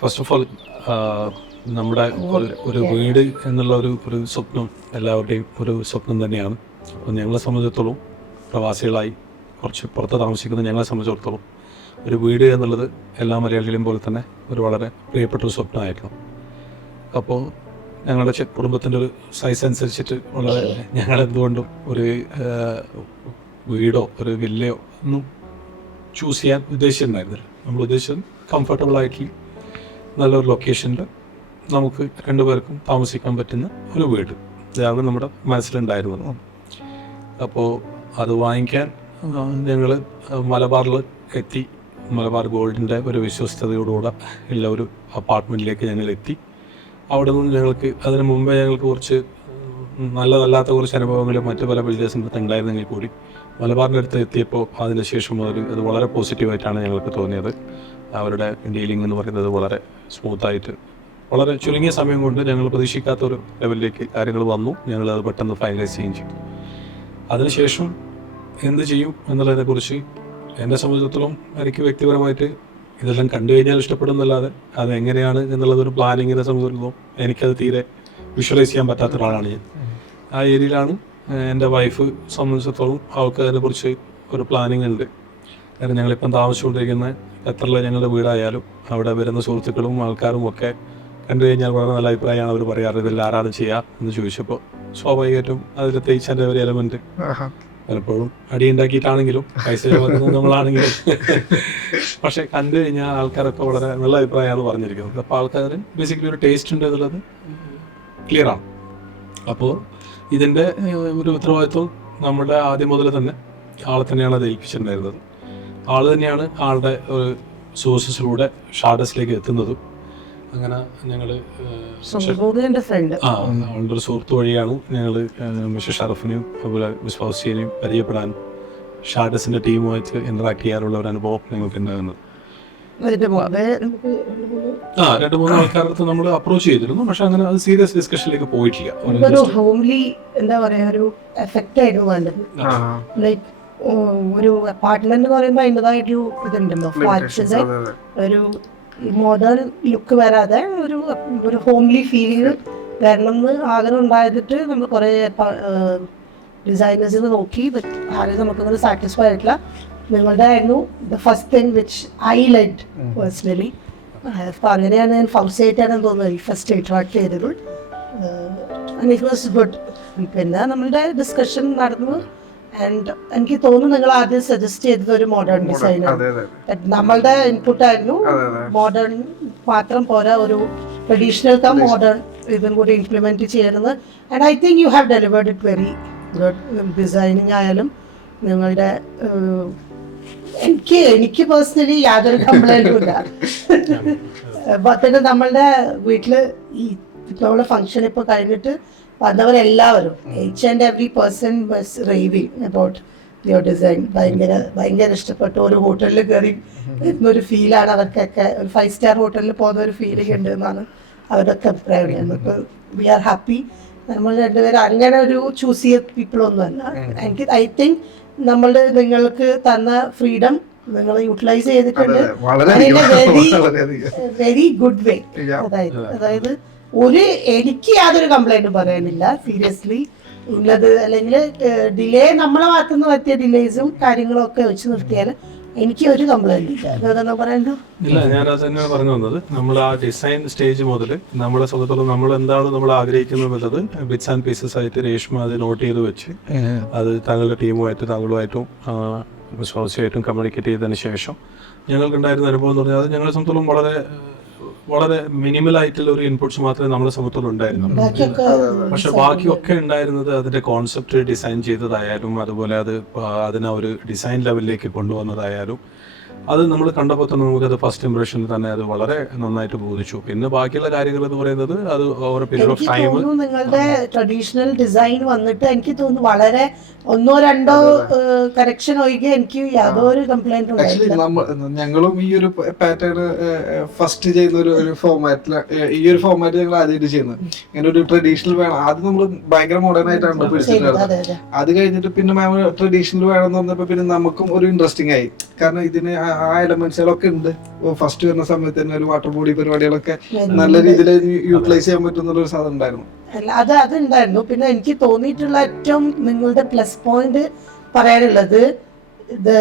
First of all നമ്മുടെ ഒരു വീട് എന്നുള്ള ഒരു സ്വപ്നം എല്ലാവരുടെയും ഒരു സ്വപ്നം തന്നെയാണ്. അപ്പോൾ ഞങ്ങളെ സംബന്ധിച്ചിടത്തോളം പ്രവാസികളായി കുറച്ച് പുറത്ത് താമസിക്കുന്ന ഞങ്ങളെ സംബന്ധിച്ചിടത്തോളം ഒരു വീട് എന്നുള്ളത് എല്ലാ മലയാളികളെയും പോലെ തന്നെ ഒരു വളരെ പ്രിയപ്പെട്ടൊരു സ്വപ്നമായിരുന്നു. അപ്പോൾ ഞങ്ങളുടെ കുടുംബത്തിൻ്റെ ഒരു സൈസ് അനുസരിച്ചിട്ട് വളരെ ഞങ്ങളെന്തുകൊണ്ടും ഒരു വീടോ ഒരു വില്ലയോ ഒന്നും ചൂസ് ചെയ്യാൻ ഉദ്ദേശിച്ചിട്ടുണ്ടായിരുന്നില്ല. നമ്മൾ ഉദ്ദേശിച്ചത് കംഫർട്ടബിളായിട്ട് നല്ലൊരു ലൊക്കേഷനിൽ നമുക്ക് രണ്ടുപേർക്കും താമസിക്കാൻ പറ്റുന്ന ഒരു വീട്, ഇതാണ് നമ്മുടെ മനസ്സിലുണ്ടായിരുന്നത്. അപ്പോൾ അത് വാങ്ങിക്കാൻ ഞങ്ങൾ മലബാറിൽ എത്തി. മലബാർ ഗോൾഡിൻ്റെ ഒരു വിശ്വസ്തയോടുകൂടെ ഉള്ള ഒരു അപ്പാർട്ട്മെൻറ്റിലേക്ക് ഞങ്ങൾ എത്തി. അവിടെ നിന്ന് ഞങ്ങൾക്ക് അതിന് മുമ്പേ ഞങ്ങൾക്ക് കുറച്ച് നല്ലതല്ലാത്ത കുറച്ച് അനുഭവങ്ങളും മറ്റു പല ബിൽഡേഴ്സിൻ്റെ അടുത്ത് ഉണ്ടായിരുന്നെങ്കിൽ കൂടി മലബാറിൻ്റെ അടുത്ത് എത്തിയപ്പോൾ അതിന് ശേഷം മുതൽ അത് വളരെ പോസിറ്റീവായിട്ടാണ് ഞങ്ങൾക്ക് തോന്നിയത്. അവരുടെ ഡീലിംഗ് എന്ന് പറയുന്നത് വളരെ സ്മൂത്തായിട്ട് വളരെ ചുരുങ്ങിയ സമയം കൊണ്ട് ഞങ്ങൾ പ്രതീക്ഷിക്കാത്തൊരു ലെവലിലേക്ക് കാര്യങ്ങൾ വന്നു. ഞങ്ങളത് പെട്ടെന്ന് ഫൈനലൈസ് ചെയ്യുകയും ചെയ്തു. അതിനുശേഷം എന്ത് ചെയ്യും എന്നുള്ളതിനെക്കുറിച്ച് എന്നെ സംബന്ധിച്ചിടത്തോളം എനിക്ക് വ്യക്തിപരമായിട്ട് ഇതെല്ലാം കണ്ടു കഴിഞ്ഞാൽ ഇഷ്ടപ്പെടുന്നല്ലാതെ അതെങ്ങനെയാണ് എന്നുള്ളതൊരു പ്ലാനിങ്ങിനെ സംബന്ധിച്ചിടത്തോളം എനിക്കത് തീരെ വിഷ്വലൈസ് ചെയ്യാൻ പറ്റാത്ത ഒരാളാണ് ഞാൻ. ആ ഏരിയയിലാണ് എൻ്റെ വൈഫ് സംബന്ധിച്ചിടത്തോളം അവൾക്ക് അതിനെക്കുറിച്ച് ഒരു പ്ലാനിങ് ഉണ്ട്. കാരണം ഞങ്ങളിപ്പം താമസിച്ചുകൊണ്ടിരിക്കുന്ന ഖത്തറിലെ ഞങ്ങളുടെ വീടായാലും അവിടെ വരുന്ന സുഹൃത്തുക്കളും ആൾക്കാരും ഒക്കെ കണ്ടു കഴിഞ്ഞാൽ വളരെ നല്ല അഭിപ്രായമാണ് അവർ പറയാറ്. ഇതെല്ലാം ആരാണ് ചെയ്യുക എന്ന് ചോദിച്ചപ്പോൾ സ്വാഭാവികമായിട്ടും അതിൽ തേച്ചൻ്റെ ഒരു എലമെൻറ്റ് പലപ്പോഴും അടിയുണ്ടാക്കിയിട്ടാണെങ്കിലും പൈസ നമ്മളാണെങ്കിലും പക്ഷെ കണ്ടു കഴിഞ്ഞാൽ ആൾക്കാരൊക്കെ വളരെ നല്ല അഭിപ്രായമാണ് പറഞ്ഞിരിക്കുന്നത്. അപ്പോൾ ആൾക്കാർ ബേസിക്കലി ഒരു ടേസ്റ്റ് ഉണ്ട് എന്നുള്ളത് ക്ലിയറാണ്. അപ്പോൾ ഇതിൻ്റെ ഒരു ഉത്തരവാദിത്വം നമ്മുടെ ആദ്യം മുതൽ തന്നെ ആളെ തന്നെയാണ് അത് ഏൽപ്പിച്ചിട്ടുണ്ടായിരുന്നത്. ആൾ തന്നെയാണ് ആളുടെ ഒരു സോഴ്സസിലൂടെ ഷാർഡസിലേക്ക് എത്തുന്നതും. അങ്ങനെ ഞങ്ങൾ അവളുടെ ഒരു സുഹൃത്ത് വഴിയാണ് ഞങ്ങൾ മിസ്റ്റർ ഷറഫിനെയും അതുപോലെ മിസ് ഫൗസിയെയും പരിചയപ്പെടാനും ഷാർഡസിൻ്റെ ടീമുമായിട്ട് ഇൻട്രാക്ട് ചെയ്യാനുള്ള ഒരു അനുഭവം ഞങ്ങൾക്ക് ഉണ്ടാകുന്നത്. 2-3 ആൾക്കാരുടെ അടുത്ത് നമ്മൾ അപ്രോച്ച് ചെയ്തിരുന്നു, പക്ഷെ അങ്ങനെ അത് സീരിയസ് ഡിസ്കഷനിലേക്ക് പോയിട്ടില്ല. ഒരു ഹോംലി എന്താ പറയാ ഒരു എഫക്റ്റ് ആയിരുന്നു വേണ്ടത്. ലൈക്ക് ഒരു അപ്പാർട്ട്മെന്റ് എന്ന് പറയുമ്പോൾ അതിൻ്റെതായിട്ടൊരു ഇതുണ്ടല്ലോ, ഒരു മോഡേൺ ലുക്ക് വരാതെ ഒരു ഹോംലി ഫീലിംഗ് വരണം എന്ന് ആഗ്രഹം ഉണ്ടായിട്ട് നമ്മൾ കുറേ ഡിസൈനേഴ്സിന് നോക്കി. ആരും നമുക്കങ്ങനെ സാറ്റിസ്ഫൈ ആയിട്ടില്ല. നിങ്ങളുടെ ആയിരുന്നു the first thing which I liked personally. അപ്പോൾ അങ്ങനെയാണ് ഞാൻ ഫൗസിയായിട്ടാണ് തോന്നുന്നത് ഫസ്റ്റ് ഇൻട്രാക്ട് ചെയ്തത്. It was good. പിന്നെ നമ്മളുടെ ഡിസ്കഷൻ നടന്നു. ആൻഡ് എനിക്ക് തോന്നുന്നു നിങ്ങൾ ആദ്യം സജസ്റ്റ് ചെയ്തത് ഒരു മോഡേൺ ഡിസൈനാണ്. നമ്മളുടെ ഇൻപുട്ട് ആയിരുന്നു മോഡേൺ മാത്രം പോരാ, ഒരു ട്രഡീഷണൽ കം മോഡേൺ ഇതും കൂടി ഇംപ്ലിമെന്റ് ചെയ്യുന്നത്. And I think you have delivered it very good. Designing ആയാലും നിങ്ങളുടെ എനിക്ക് പേഴ്സണലി യാതൊരു കംപ്ലൈന്റും ഇല്ല. പിന്നെ നമ്മളുടെ വീട്ടില് ഈ ഇപ്പോഴുള്ള ഫംഗ്ഷൻ ഇപ്പൊ കഴിഞ്ഞിട്ട് വന്നവരെല്ലാവരും each and every person was raving about your design. ഭയങ്കര ഇഷ്ടപ്പെട്ടു. ഒരു ഹോട്ടലിൽ കയറി എന്നൊരു ഫീലാണ് അവർക്കൊക്കെ. ഒരു 5-star ഹോട്ടലിൽ പോകുന്ന ഒരു ഫീലിംഗ് ഉണ്ട് എന്നാണ് അവരൊക്കെ അഭിപ്രായം. We are happy. നമ്മൾ രണ്ടുപേരും അങ്ങനെ ഒരു ചൂസ് ചെയ്ത പീപ്പിളൊന്നുമല്ല. ഐ തിങ്ക് നിങ്ങൾക്ക് തന്ന ഫ്രീഡം നിങ്ങൾ യൂട്ടിലൈസ് ചെയ്തിട്ടുണ്ട് വെരി ഗുഡ് വേ. അതായത് എനിക്ക് യാതൊരു കംപ്ലൈന്റും പറയാനില്ല സീരിയസ്ലി ഉള്ളത്. അല്ലെങ്കിൽ ഡിലേ നമ്മളെ ഭാഗത്തുനിന്ന് പറ്റിയ ഡിലേസും കാര്യങ്ങളും ഒക്കെ വെച്ച് നിർത്തിയാൽ എനിക്ക് ഒരു കംപ്ലൈന്റ് ഇല്ല. പറയാനുണ്ടോ? ഇല്ല, ഞാൻ അത് തന്നെയാണ് പറഞ്ഞു വന്നത്. നമ്മൾ ആ ഡിസൈൻ സ്റ്റേജ് മുതൽ നമ്മളെ സുഖത്തോളം നമ്മൾ എന്താണ് നമ്മൾ ആഗ്രഹിക്കുന്നത് എന്നുള്ളത് ബിറ്റ്സ് ആൻഡ് പീസസ് ആയിട്ട് രേഷ്മ അത് നോട്ട് ചെയ്ത് വെച്ച് അത് താങ്കളുടെ ടീമുമായിട്ട് താങ്കളുമായിട്ടും വിശ്വാസിയായിട്ടും കമ്മ്യൂണിക്കേറ്റ് ചെയ്തതിന് ശേഷം ഞങ്ങൾക്കുണ്ടായിരുന്ന അനുഭവം എന്ന് പറഞ്ഞാൽ അത് ഞങ്ങളെ സംബന്ധിച്ചോളം വളരെ മിനിമൽ ആയിട്ടുള്ള ഒരു ഇൻപുട്സ് മാത്രമേ നമ്മുടെ സമൂഹത്തിൽ ഉണ്ടായിരുന്നുള്ളൂ. പക്ഷെ ബാക്കിയൊക്കെ ഉണ്ടായിരുന്നത് അതിന്റെ കോൺസെപ്റ്റ് ഡിസൈൻ ചെയ്തതായാലും അതുപോലെ അതിനെ ഒരു ഡിസൈൻ ലെവലിലേക്ക് കൊണ്ടുവന്നതായാലും അത് നമ്മൾ കണ്ടപ്പോൾ തന്നെ നമുക്കത് ഫസ്റ്റ് ഇംപ്രഷനിൽ തന്നെ അത് വളരെ നന്നായിട്ട് ബോധിച്ചു. പിന്നെ ബാക്കിയുള്ള കാര്യങ്ങൾ എന്ന് പറയുന്നത് അത് ഓവർ പീരിയഡ് ഓഫ് ടൈം നിങ്ങളുടെ ട്രഡീഷണൽ ഡിസൈൻ വന്നിട്ട് എനിക്ക് തോന്നുന്നു വളരെ 1-2 കറക്ഷൻ ഒഴികെ എനിക്ക് യാതൊരു കംപ്ലൈന്റ് ഉണ്ടായില്ല. ഞങ്ങളും ഈ ഒരു പാറ്റേൺ ഫസ്റ്റ് ചെയ്യുന്ന ഒരു ഫോർമാറ്റില് ഈ ഒരു ഫോർമാറ്റ് ഞങ്ങൾ ആദ്യമായിട്ട് ചെയ്യുന്നത്. ഇങ്ങനെ ഒരു ട്രഡീഷണൽ വേണം. ആദ്യം നമ്മൾ ഭയങ്കര മോഡേൺ ആയിട്ടാണ് പിടിച്ചിട്ടുണ്ടായിരുന്നത്. അത് കഴിഞ്ഞിട്ട് പിന്നെ മാം ട്രഡീഷണൽ വേണമെന്ന് പറഞ്ഞപ്പോ പിന്നെ നമുക്കും ഒരു ഇൻട്രസ്റ്റിംഗ് ആയി. കാരണം ഇതിന് ആ എലമെന്റ്സുകളൊക്കെ ഉണ്ട്. ഫസ്റ്റ് വരുന്ന സമയത്ത് തന്നെ ഒരു വാട്ടർ ബോഡി പരിപാടികളൊക്കെ നല്ല രീതിയിൽ യൂട്ടിലൈസ് ചെയ്യാൻ പറ്റുന്ന ഒരു സാധനം ഉണ്ടായിരുന്നു. അതുണ്ടായിരുന്നു. പിന്നെ എനിക്ക് തോന്നിയിട്ടുള്ള ഏറ്റവും നിങ്ങളുടെ പ്ലസ് പോയിന്റ് പറയാനുള്ളത് ഇത്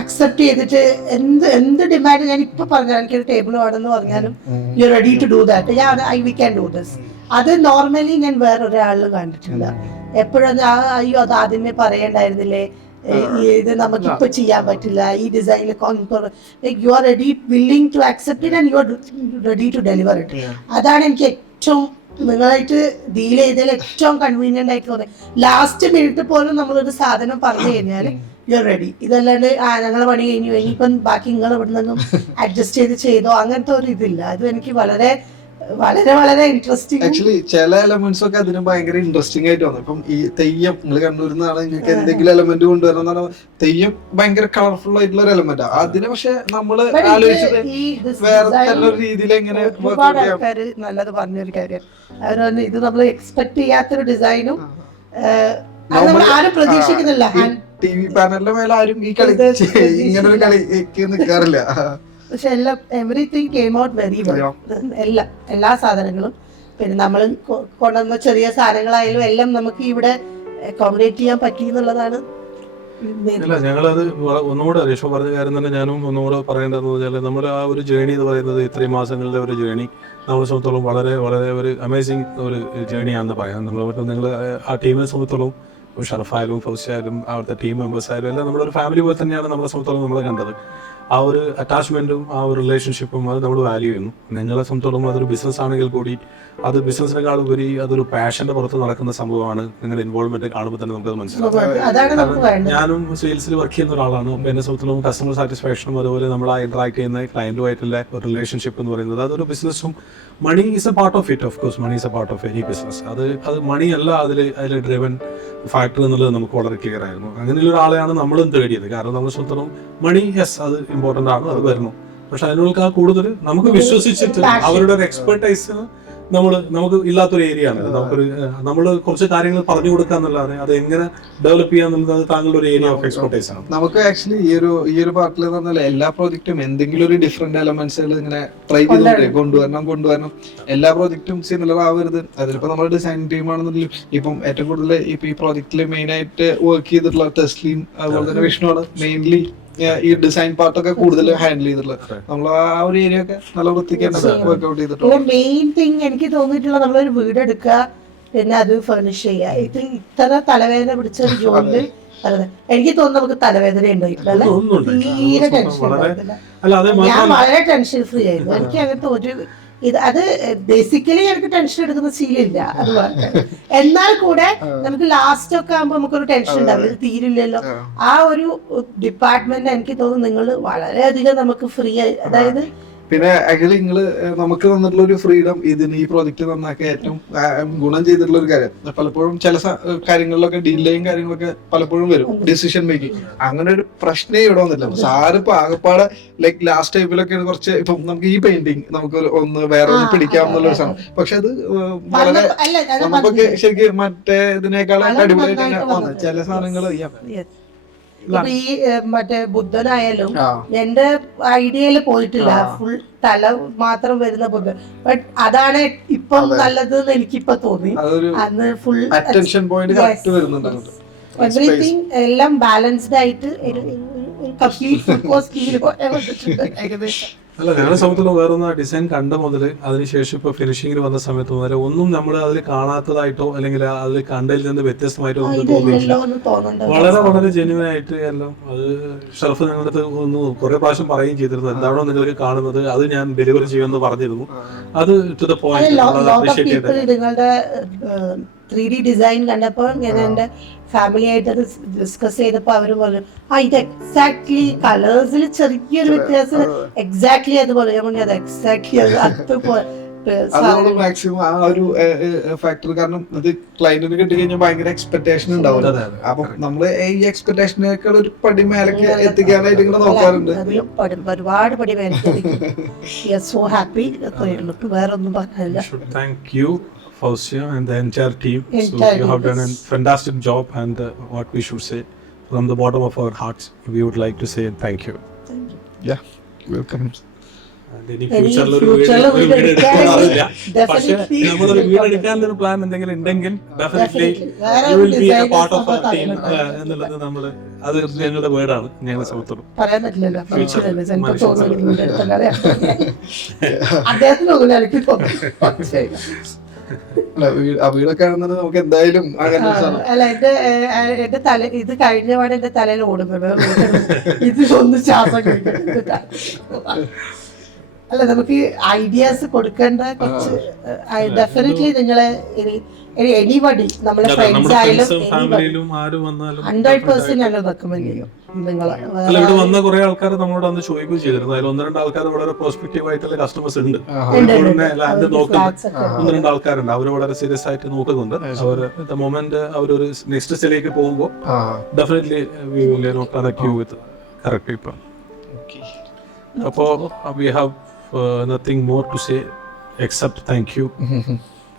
അക്സെപ്റ്റ് ചെയ്തിട്ട് എന്ത് ഡിമാൻഡ് ഞാൻ ഇപ്പൊ പറഞ്ഞാൽ എനിക്കൊരു ടേബിൾ വേണമെന്ന് പറഞ്ഞാലും you ready to do that, we can do this. അത് നോർമലി ഞാൻ വേറൊരാളിലും കണ്ടിട്ടില്ല. എപ്പോഴും അയ്യോ അത് ആദ്യമേ പറയണ്ടായിരുന്നില്ലേ, ഇത് നമുക്കിപ്പോ ചെയ്യാൻ പറ്റില്ല, ഈ ഡിസൈനിൽ you are ready willing to accept it and you are ready to deliver it. അതാണ് എനിക്ക് ഏറ്റവും നിങ്ങളായിട്ട് ഡീൽ ചെയ്തതിൽ ഏറ്റവും കൺവീനിയന്റ് ആയിട്ട് തോന്നി. ലാസ്റ്റ് മിനിറ്റ് പോലും നമ്മളൊരു സാധനം പറഞ്ഞു കഴിഞ്ഞാൽ യു റെഡി. ഇതല്ലാണ്ട് ഞങ്ങളെ പണി കഴിഞ്ഞു, ഇനിയിപ്പം ബാക്കി നിങ്ങൾ ഇവിടെ നിന്നും അഡ്ജസ്റ്റ് ചെയ്തോ, അങ്ങനത്തെ ഒരു ഇതില്ല. അത് എനിക്ക് വളരെ വളരെ വളരെ ഇൻട്രസ്റ്റിംഗ്. ആക്ച്വലി ചില എലമെന്റ്സ് ഒക്കെ അതിന് ഭയങ്കര ഇൻട്രസ്റ്റിംഗ് ആയിട്ട് വന്നു. ഇപ്പം ഈ തെയ്യം നിങ്ങൾ കണ്ടുവരുന്നതാണ്, നിങ്ങൾക്ക് എന്തെങ്കിലും എലമെന്റ് കൊണ്ടുവരണം. തെയ്യം ഭയങ്കര കളർഫുൾ ആയിട്ടുള്ള ഒരു എലമെന്റാ. അതിന് പക്ഷെ നമ്മള് ആലോചിച്ചത് വേറെ നല്ലൊരു രീതിയിൽ എങ്ങനെ ഒരുപാട് ആൾക്കാര് നല്ലത് പറഞ്ഞൊരു കാര്യം അവർ പറഞ്ഞു, ഇത് നമ്മൾ എക്സ്പെക്ട് ചെയ്യാത്തൊരു ഡിസൈനും ആരും പ്രതീക്ഷിക്കുന്നില്ല. TV പാനലിന്റെ മേലെ ആരും ഈ കളി ഇങ്ങനെ ഒരു കളി നിൽക്കാറില്ല. പക്ഷെ എല്ലാം everything came out very well. എല്ലാ സാധനങ്ങളും പിന്നെ നമ്മൾ കൊണ്ടുവന്ന ചെറിയ സാധനങ്ങളായാലും എല്ലാം നമുക്ക് ഇവിടെ അക്കോമഡേറ്റ് ചെയ്യാൻ പറ്റി എന്നുള്ളതാണ്. അല്ല, ഞങ്ങളത് ഒന്നുകൂടെ രേഷ്മ പറഞ്ഞ കാര്യം തന്നെ ഞാനും ഒന്നുകൂടെ പറയേണ്ടതെന്ന് പറഞ്ഞാൽ നമ്മുടെ ആ ഒരു ജേണി എന്ന് പറയുന്നത് ഇത്രയും മാസങ്ങളുടെ ഒരു ജേണി നമ്മളെ സംബന്ധിച്ചോളം വളരെ വളരെ ഒരു അമേസിങ് ഒരു ജേണിയാണെന്ന് പറയാം. നിങ്ങൾ ആ ടീമിനെ സംബന്ധിച്ചോളം ഷറഫായാലും ഫൗസിയായാലും അവിടുത്തെ ടീം മെമ്പേഴ്സ് ആയാലും എല്ലാം നമ്മളൊരു ഫാമിലി പോലെ തന്നെയാണ് നമ്മളെ സംബന്ധിച്ചോളം നമ്മൾ കണ്ടത്. ആ ഒരു അറ്റാച്ച്മെന്റും ആ ഒരു റിലേഷൻഷിപ്പും അത് നമ്മൾ വാല്യൂ ചെയ്യുന്നു. നിങ്ങളെ സംബന്ധിച്ചോളം അതൊരു ബിസിനസ് ആണെങ്കിൽ കൂടി അത് ബിസിനസിനേക്കാൾ ഉപരി അതൊരു പാഷന്റെ പുറത്ത് നടക്കുന്ന സംഭവമാണ്. നിങ്ങളുടെ ഇൻവോൾവ്മെന്റ് കാണുമ്പോൾ തന്നെ നമുക്കത് മനസ്സിലാവും. ഞാനും സെയിൽസിൽ വർക്ക് ചെയ്യുന്ന ഒരാളാണ്. അപ്പോൾ എന്നെ സംബന്ധിച്ചോളം കസ്റ്റമർ സാറ്റിസ്ഫാക്ഷനും അതുപോലെ നമ്മൾ ആ ഇന്ററാക്ട് ചെയ്യുന്ന ക്ലയന്റുമായിട്ടുള്ള ഒരു റിലേഷൻഷിപ്പ് എന്ന് പറയുന്നത് അതൊരു ബിസിനസ്സും money is a part of it. Of course money is a part of any business. അത് മണി അല്ല അതിൽ ഡ്രിവൻ ഫാക്ടർ എന്നുള്ളത് നമുക്ക് വളരെ ക്ലിയർ ആയിരുന്നു. അങ്ങനെയുള്ള ഒരാളെയാണ് നമ്മളും തേടിയത്. കാരണം നമ്മൾ സ്വന്തം മണി യെസ് അത് ഇമ്പോർട്ടൻ്റ് ആണ്, അത് വരുന്നു. പക്ഷെ അതിനേക്കാൾ കൂടുതൽ നമുക്ക് വിശ്വസിച്ചിട്ട് അവരുടെ ഒരു എക്സ്പെർട്ടൈസ് നമുക്ക് ഇല്ലാത്തൊരു ഏരിയ ആണ്. നമ്മൾ കുറച്ച് കാര്യങ്ങൾ പറഞ്ഞു കൊടുക്കാന്നല്ലാതെ അത് എങ്ങനെ ഡെവലപ്പ് ചെയ്യാന്നുള്ളത് താങ്കളുടെ ഒരു ഏരിയ ഓഫ് എക്സ്പെർട്ടൈസ് ആണ്. നമുക്ക് ആക്ച്വലി ഈ ഒരു പാർട്ടിൽ പറഞ്ഞാൽ എല്ലാ പ്രോജക്റ്റും എന്തെങ്കിലും ഒരു ഡിഫറെന്റ് എലമെന്റ്സുകൾ ഇങ്ങനെ ട്രൈ ചെയ്ത് കൊണ്ടുവരണം. എല്ലാ പ്രോജക്റ്റും സിമിലർ ആവരുത്. അതിലിപ്പോ നമ്മുടെ ഡിസൈൻ ടീം ആണെന്നുണ്ടെങ്കിലും ഇപ്പം ഏറ്റവും കൂടുതൽ ഇപ്പൊ ഈ പ്രോജക്റ്റിൽ മെയിൻ ആയിട്ട് വർക്ക് ചെയ്തിട്ടുള്ള ടെസ്ലീം അതുപോലെ തന്നെ വിഷ്ണുവാണ് മെയിൻലി ഈ ഡിസൈൻ പാർട്ടൊക്കെ കൂടുതൽ ഹാൻഡിൽ ചെയ്തിട്ടുള്ളത്. നമ്മൾ ആ ഒരു ഏരിയ ഒക്കെ നല്ല വൃത്തിക്ക് വർക്ക്ഔട്ട് ചെയ്തിട്ടുണ്ട്. മെയിൻ തിങ് എനിക്ക് തോന്നിയിട്ടുള്ള നമ്മളൊരു വീട് എടുക്കുക, പിന്നെ അത് ഫർണിഷ് ചെയ്യുക. ഇത്ര തലവേദന പിടിച്ച ഒരു ജോലി എനിക്ക് തോന്നുന്നു നമുക്ക് തലവേദന ഉണ്ടായിട്ടില്ല. തീരെ ടെൻഷൻ ഞാൻ വളരെ ടെൻഷൻ ഫ്രീ ആയിരുന്നു. എനിക്ക് അങ്ങനത്തെ ഒരു അത് ബേസിക്കലി എനിക്ക് ടെൻഷൻ എടുക്കുന്ന ശീലമില്ല. അതുപോലെ എന്നാൽ കൂടെ നമുക്ക് ലാസ്റ്റ് ഒക്കെ ആകുമ്പോ നമുക്കൊരു ടെൻഷൻ ഉണ്ടാവില്ല, ഇത് തീരില്ലല്ലോ. ആ ഒരു ഡിപ്പാർട്ട്മെന്റ് എനിക്ക് തോന്നുന്നു നിങ്ങൾ വളരെയധികം നമുക്ക് ഫ്രീ ആയി, അതായത് പിന്നെ ആക്ച്വലി നിങ്ങള് നമുക്ക് തന്നിട്ടുള്ള ഒരു ഫ്രീഡം ഈ പ്രോജക്റ്റ് നന്നാക്കി ഏറ്റവും ഗുണം ചെയ്തിട്ടുള്ള ഒരു കാര്യം. പലപ്പോഴും ചില കാര്യങ്ങളിലൊക്കെ ഡിലേയും കാര്യങ്ങളൊക്കെ പലപ്പോഴും വരും, ഡിസിഷൻ മേക്കിംഗ്. അങ്ങനെ ഒരു പ്രശ്നമേ ഇവിടെ വന്നില്ല. സാറ് ഇപ്പൊ ആകെപ്പാടെ ലൈക്ക് ലാസ്റ്റ് ടൈമിലൊക്കെ കുറച്ച് ഇപ്പം നമുക്ക് ഈ പെയിന്റിങ് നമുക്ക് ഒന്ന് വേറെ ഒന്ന് പിടിക്കാം എന്നുള്ളൊരു സാധനം. പക്ഷെ അത് വളരെ നമുക്കൊക്കെ ശരിക്കും മറ്റേ ഇതിനേക്കാളും അടിപൊളിയായിട്ട് വന്നു ചില സാധനങ്ങൾ. ഇപ്പൊ ഈ മറ്റേ ബുദ്ധനായാലും എന്റെ ഐഡിയയില് പോയിട്ടില്ല, ഫുൾ തല മാത്രം വരുന്ന ബുദ്ധൻ. ബട്ട് അതാണ് ഇപ്പം നല്ലത് എന്ന് എനിക്കിപ്പോ തോന്നി. അന്ന് ഫുൾ എവറിത്തിങ് എല്ലാം ബാലൻസ്ഡ് ആയിട്ട് ഏകദേശം. അല്ല, ഞങ്ങളെ സംബന്ധിച്ചുള്ള വേറൊന്ന് ഡിസൈൻ കണ്ട മുതൽ അതിനുശേഷം ഇപ്പൊ ഫിനിഷിംഗിൽ വന്ന സമയത്ത് മുതൽ ഒന്നും നമ്മൾ അതിൽ കാണാത്തതായിട്ടോ അല്ലെങ്കിൽ അതിൽ കണ്ടതിൽ നിന്ന് വ്യത്യസ്തമായിട്ടോ ഒന്നും തോന്നിയില്ല. വളരെ വളരെ ജെന്യുവൻ ആയിട്ട് എല്ലാം. അത് ഷെൽഫ് ഞങ്ങളുടെ അടുത്ത് ഒന്ന് കുറെ പ്രാവശ്യം പറയുകയും ചെയ്തിരുന്നു, എന്താണോ നിങ്ങൾക്ക് കാണുന്നത് അത് ഞാൻ ഡെലിവറി ചെയ്യുമെന്ന് പറഞ്ഞിരുന്നു. അത് ടു ദ പോയിന്റ്. നിങ്ങളുടെ 3D ഡിസൈൻ കണ്ടപ്പോൾ ഞാൻ എന്റെ ഫാമിലി ആയിട്ട് അത് ഡിസ്കസ് ചെയ്തപ്പോ അവര് പറഞ്ഞു ഇത് എക്സാക്ട്ലി കളേഴ്സിൽ ചെറിയൊരു വ്യത്യാസം, എക്സാക്ട്ലി അതുപോലെ. ഞാൻ പറഞ്ഞു അത് എക്സാക്ട്ലി അതുപോലെ മാക്സിമം ആ ഒരു ഫാക്ടർ. കാരണം ഇത് ക്ലയന്റിന് കിട്ടിക്കഴിഞ്ഞാൽ ഭയങ്കര എക്സ്പെക്ടേഷൻ ഉണ്ടാവും. അപ്പൊ നമ്മള് ഈ എക്സ്പെക്ടേഷനേക്കാൾ ഒരു പടി മേലേക്ക് എത്തിക്കാനായിട്ട് ഇങ്ങനെ നോക്കാറുണ്ട്. ഒരുപാട് പടി മേലേക്ക്. So happy. വേറൊന്നും പറയാനില്ല. Thank you Faustia and the entire team. So you have done a fantastic job, and what we should say from the bottom of our hearts, we would like to say thank you. Thank you. Yeah, welcome. ഇനി ഇനി ഫ്യൂച്ചറിൽ ഒരു future ല് വീട് എടുക്കാറില്ല. പക്ഷെ definitely നമ്മളൊരു വീട് എടുക്കാനുള്ള ഒരു പ്ലാൻ എന്തെങ്കിലും ഉണ്ടെങ്കിൽ ഡെഫിനറ്റ്ലി വേറെ you will be A designers part of ഒക്കെ ടീം തലയിലുണ്ടാവും. എന്നുള്ളത് നമ്മള് അത് ഞങ്ങളുടെ വേർഡാണ് ഞങ്ങളെ സംബന്ധിച്ചോളം. പറയാൻ പറ്റില്ലല്ലോ Future. ചിലപ്പോൾ തോന്നുന്നു വീട് എടുത്ത കഥയാണ്. അദ്ദേഹത്തിന് തോന്നുന്നു എനിക്ക് തോന്നുന്നു ശരി. അല്ല, വീടൊക്കെ ആണെന്നത് നമുക്ക് എന്തായാലും അങ്ങനെ ഒരു സാധനം. അല്ല എന്റെ തല ഇത് കഴിഞ്ഞപാട് എന്റെ തലയിൽ ഓടുന്നത് ഇതിലൊന്ന് ശ്വാസം കഴിക്കണം. അല്ല നമുക്ക് ഐഡിയാസ് കൊടുക്കേണ്ട കുറച്ച് ഡെഫിനറ്റ്ലി നിങ്ങളെ എനിബഡി നമ്മളെ ഫ്രണ്ട്സ് ആയാലും ഫാമിലിയിലും ആരും വന്നാലും 100% ഞങ്ങൾ റെക്കമെൻഡ് ചെയ്യും നിങ്ങളെ. അല്ല, ഇവിടെ വന്ന കുറെ ആൾക്കാർ നമ്മളോട് അന്ന് ചോദിക്കുകയും ചെയ്തിരുന്നു. അതിൽ 1-2 ആൾക്കാർ വളരെ പ്രോസ്പെക്റ്റീവ് ആയിട്ടുള്ള കസ്റ്റമേഴ്സ് ഉണ്ട്. കോഴിക്കോടിനെ ലാൻഡ് നോക്കുന്ന 1-2 ആൾക്കാരുണ്ട്. അവർ വളരെ സീരിയസ് ആയിട്ട് നോക്കുന്നുണ്ട്. അവർ മൊമെന്റ് അവരൊരു നെക്സ്റ്റ് സ്റ്റേജിലേക്ക് പോകുമ്പോൾ definitely we will not connect you with correct people. അപ്പോൾ we have nothing more to say except thank you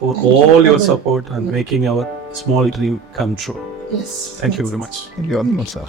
for all your support and making our small dream come true. Yes. Thank you very much. എനിക്ക് വന്നു sir.